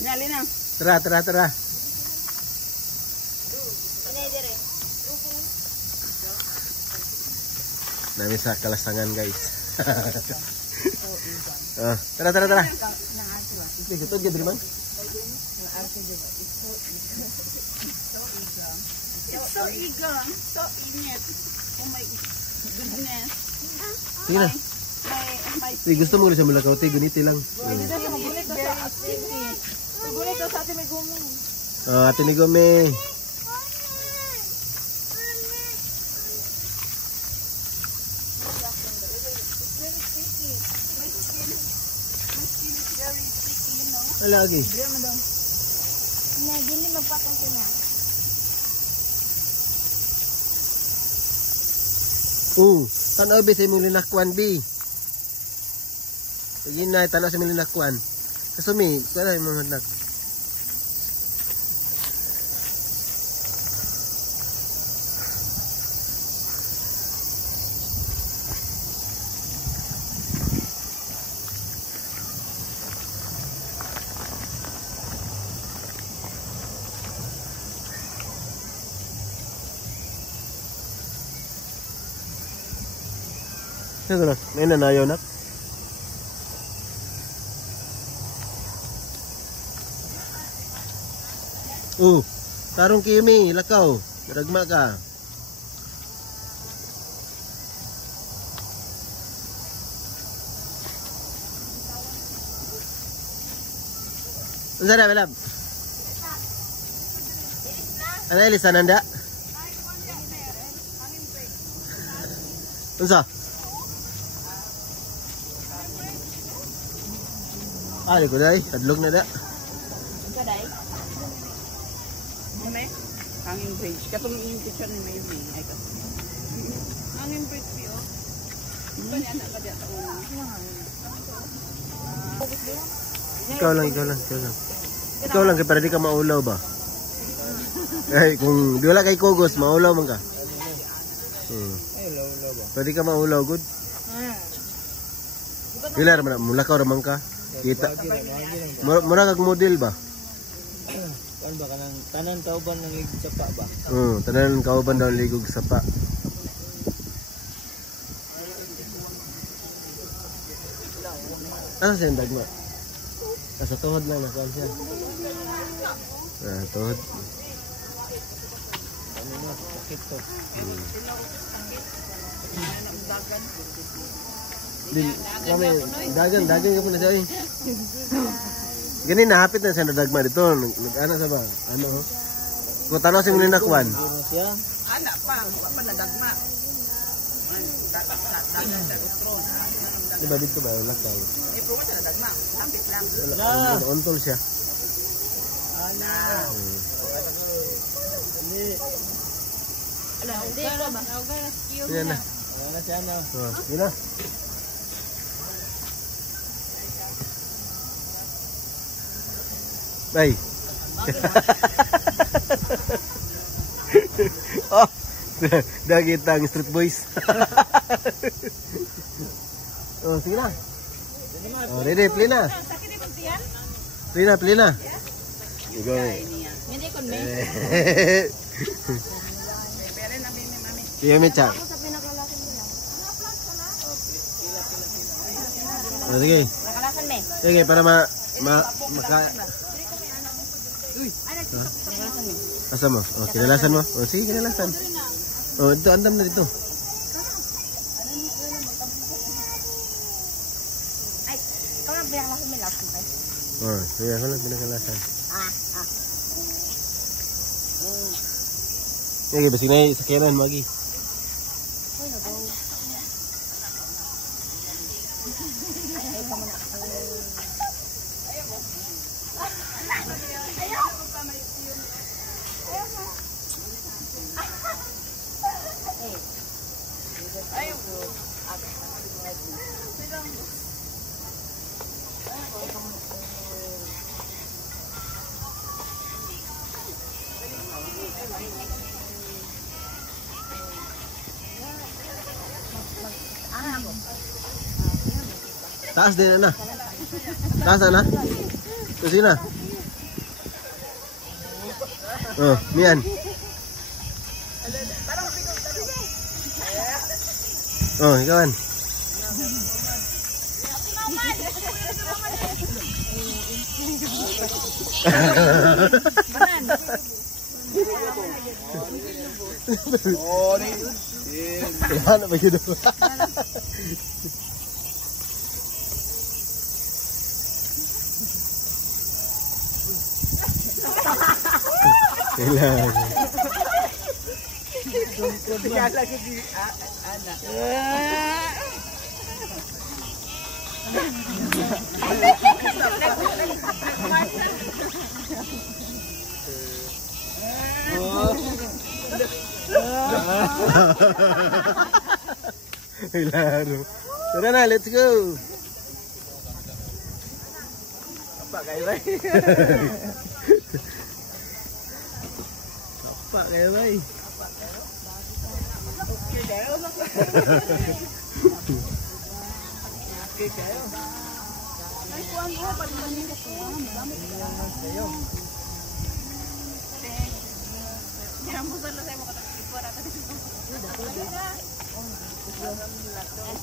Dali na. Tara. Nami sa kalasangan guys. Tara. Ito tuh dia beriman. It's so eager. So init. Oh my goodness. Sige na. My Gusto mo rin sa mulakaw, ganito lang. Magulit ko sa ate may gumong. Ate ni Gome. Lagi. Hindi magpatong kina. Tanaw bi sa imong linakwan bi. Sige na, tanaw sa imong linakwan. Kasumi, kuha na imong nak. Ito na, may nanayaw nak. Tarong kimi, lakaw. Ragma ka. Unsa na, balab? Ano ilisan nanda? Unsa? Di ko day, kadlog na da. Ito day. Mame, hanging bridge. Katong yung picture ni Maybe. Ay ka. Hanging bridge po. Ito niya na ka dito. Ikaw lang. Ikaw lang, kaya para di ka maulaw ba? Ay, kung di wala kay Kogos, maulaw man ka. Para di ka maulaw, good? Pilar, mula ka ramang ka. Kita. Mura kag model ba? Kan ba kanang tanan kauban ng ligog sapa ba? Tanan kauban daw ligog sapa. Ano siya dagma? Sa tuhod lang nakuha siya. Tuhod. Ano na, sakit to. Dagan ka po na siya eh. Ganin nahapit na siya na dagma dito. Nag-ana sa ba? Ano ho? Kung tanaw siya muli nakwan. Anak pa, wala pa nadagma. Diba dito ba? Lakaw. Eh, pero wala nadagma. Hambit lang. Untol siya. Hindi ko ba? Yan na. Wala siya na. Yun na. Bay. Dagitang street boys. Sige na. Ready, play na. Play na. Go. Hindi ko na. Iya mecha. Ako sa pinakalakan nila. Sige. Nakalakan me. Sige para maka Asa mo? Kinalasan mo? Sige, kinalasan. Dito, andam na dito. Ay, ikaw lang pinakalakan me last time. Sige, ako lang pinakalasan. Sige, basig na yung sakyanan, Magi. Taas din na. Taas na. Kasi na. Oh, mian. Oh, kawan. Oh, ni. Ano ba yun? Kailangan. Kaya lagi di anak. Kailangan. Tara na, let's go. Apa kayo ba? Pak kayo bay. Okay kayo. Okay kayo. Ay, kuwan ko. Palimanin ko po. Madami kayo. Kaya mo saan na sa'yo makatakipura. Let's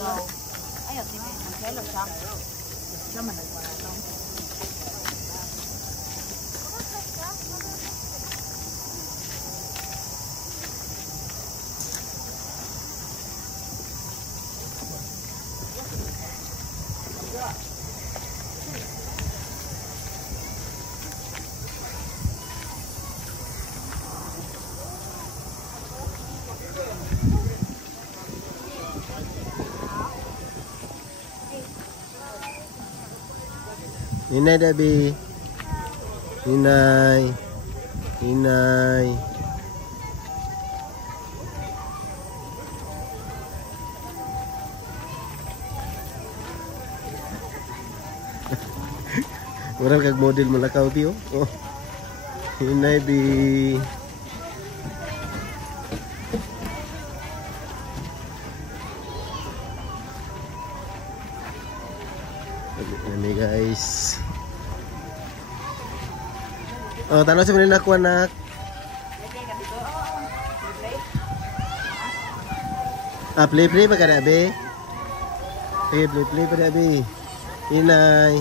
go. Ayaw, sige. Hello, siya. Naman nagpara lang. Inay Dabi. Inay. Inay. Murag kag model malakaw ti oh. Oh. Inay Bi. Ini guys. Oh, tanaw sa manila ko anak. Ah, play pa kada be. Play pa kada be. Inay.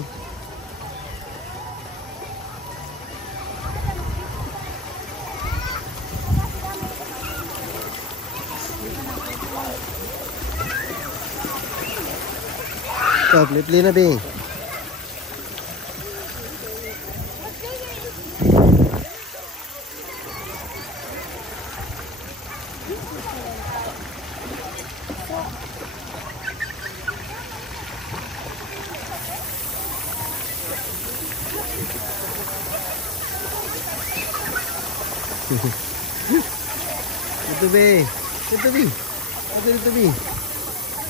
Oh, play na be. Ito be. Ito be. Ito be.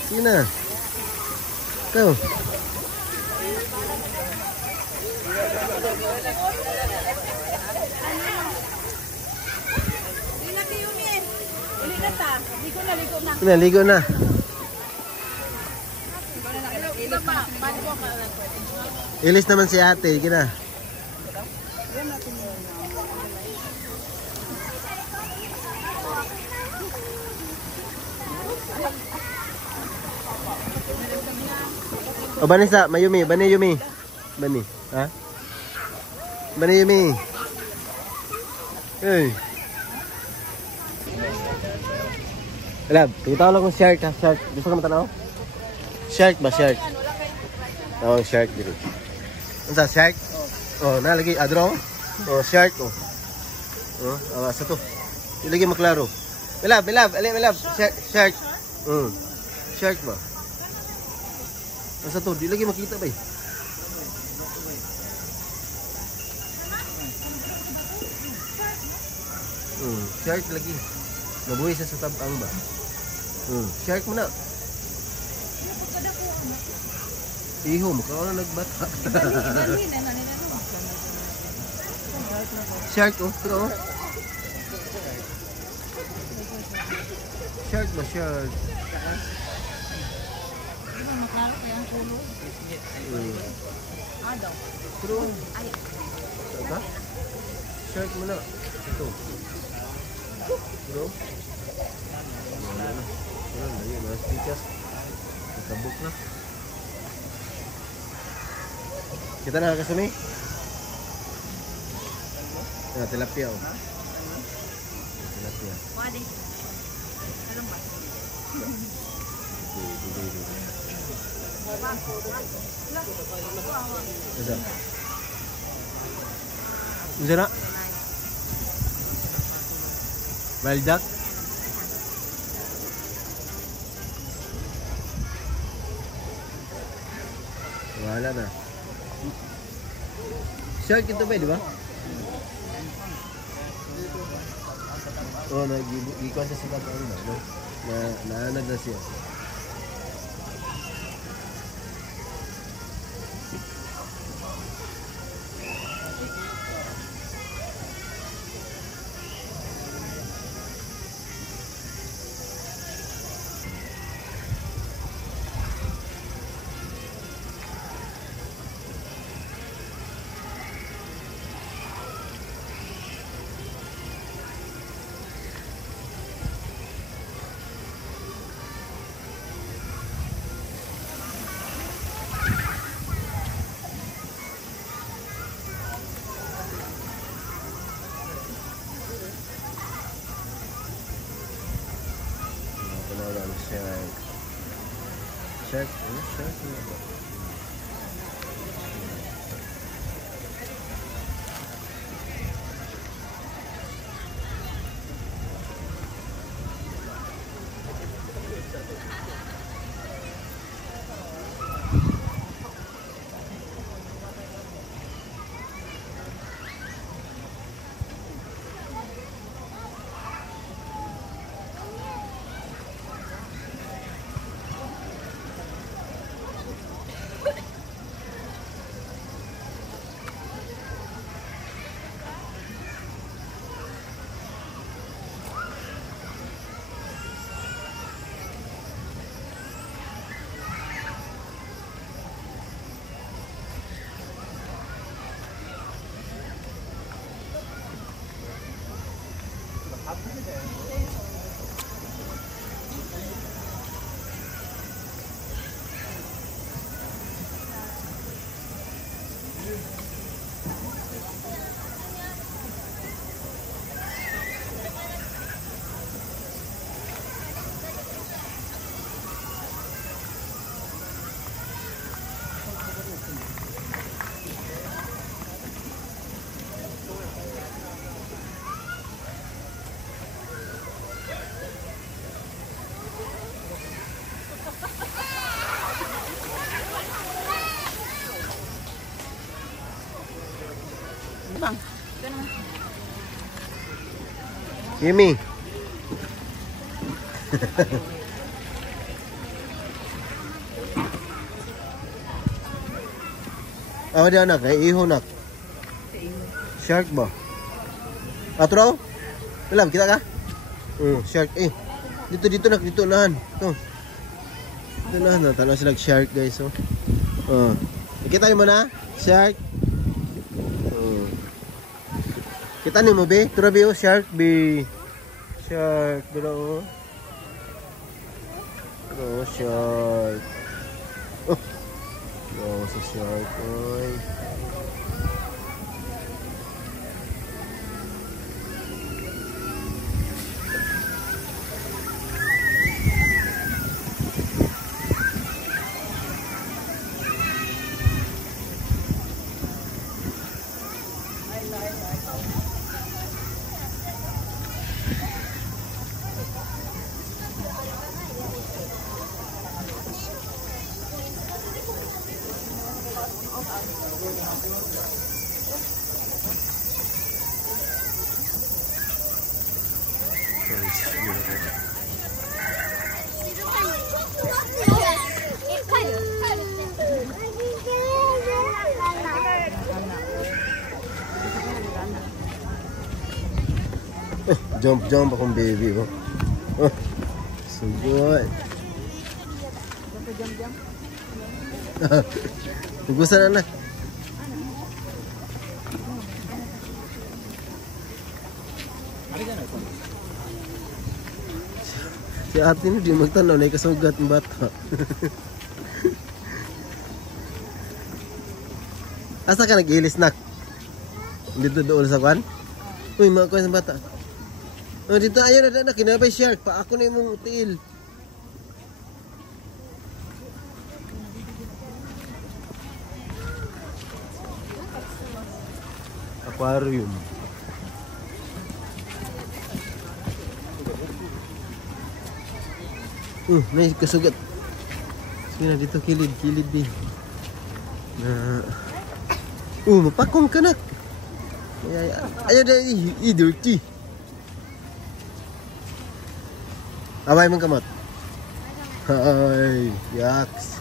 Sige na. Ikaw. Ligo na. Ilis naman si ate. Sige na. O bani sa Mayumi, bani Yumi. Bani, ha? Bani Yumi. Hey. Lab, tingtaw lang kung shark ha, shark. Gusto ka matanaw? Shark ba, shark? Oo, shark dito. Ano sa shark? Oh, nalagi adro. Oh, shark oh. Oh, awa sa to. Ilagay maklaro. Lab, shark, shark. Shark ba? Nasa to, di lagi makita ba eh. Shark lagi. Nabuhay siya sa tabang ba? Shark mo na. Iho, mukha na nagbata. Shark oh, pero oh. Shark ba, shark? Pero, apa? shark mo na. Ito. Bro? Wala na. Wala na yun. Mga stickers. Nakabuk na. Kita na kasumi? Tilapia oh. Tilapia. Pwede. Alam ba? Isa. Isa na? Wild duck? Wala na. Shark ito ba, di ba? Oo, nag-ikuan sa sila pa rin, no? Naanad na siya. Shark. Bang. Ito naman. Yumi. Apa dia nak? Iho nak. Shark ba? Atro? Alam kita kah? Shark Dito nak dito nahan. To. Dito nahan na tanaw sila shark guys oh. Kita mo na shark. Kita ni mo be, tura be oh shark be. Shark dito oh. Oh shark. Oh si shark oy. Jump akong baby ko. So good. Tugusan na. Si ate ni di magtanaw na ikasugat ng bata. Asa ka nag-ilis nak? Dito doon sa kwan? Uy, mga kwan sa bata. Oh, dito ayun na kinabay shark pa ako na imong tiil. Aquarium. May kasugat. Sige na dito kilid din. Na mapakong ka na. Ayaw na i-dirty. Abay mong kamot. Ay, yaks.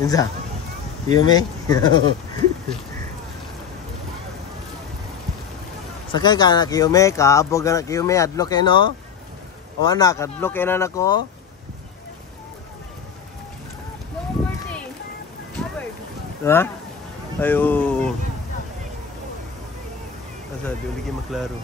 Insa? Yume? Sakay ka na kiyume, kaabog ka na kiyume, adlo kayo no? O anak, adlo kayo na nako? Ha? Ay, oo. Asa, di ulit kayo maklaro.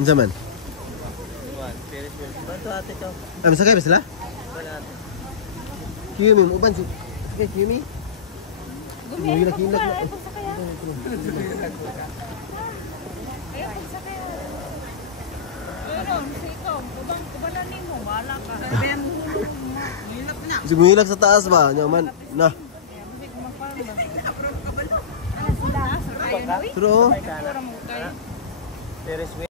Unsa man? Bantu ate to. Ay, masakay ba sila? Wala. Kiyumi, uban si... Sakay, Kiyumi? Gumilak na. Gumilak sa taas ba? Nyaman, na. Pero, Ferris wheel.